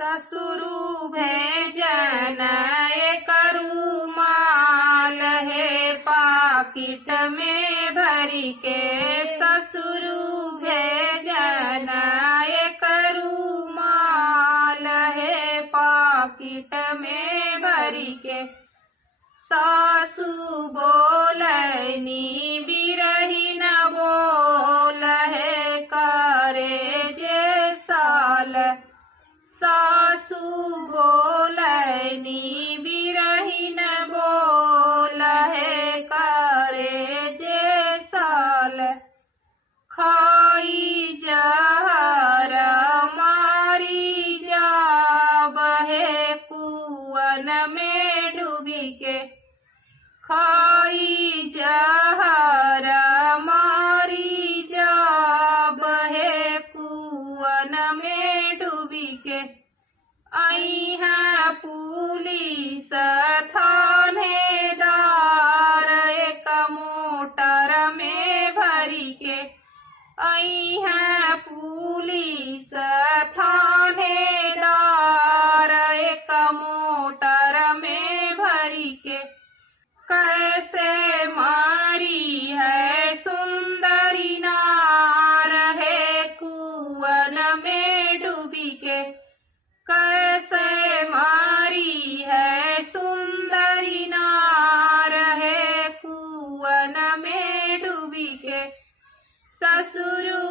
ससुरु भेजन एक रुमाल है पाकिट में भरी के। ससुरु भेजन एक रुमाल है पाकिट में भरी के। सासु बोलनी बिरही न बोल है करे जे साल। सासु बोलनी बिरही न बोल है करे जे साल। खाई जहर मारी जाब है कुअन में डूबी के। खाई जहर मारी जाब है कुअन में डूबी के। आई है पुलिस थानेदार एक मोटर में भरी के। आई है पुलिस थानेदार एक मोटर में भरी के। कैसे मारी है सुंदरी नार है कुअन में डूबी के। कैसे मारी है सुंदरी नार है कुअन में डूबी के। ससुरु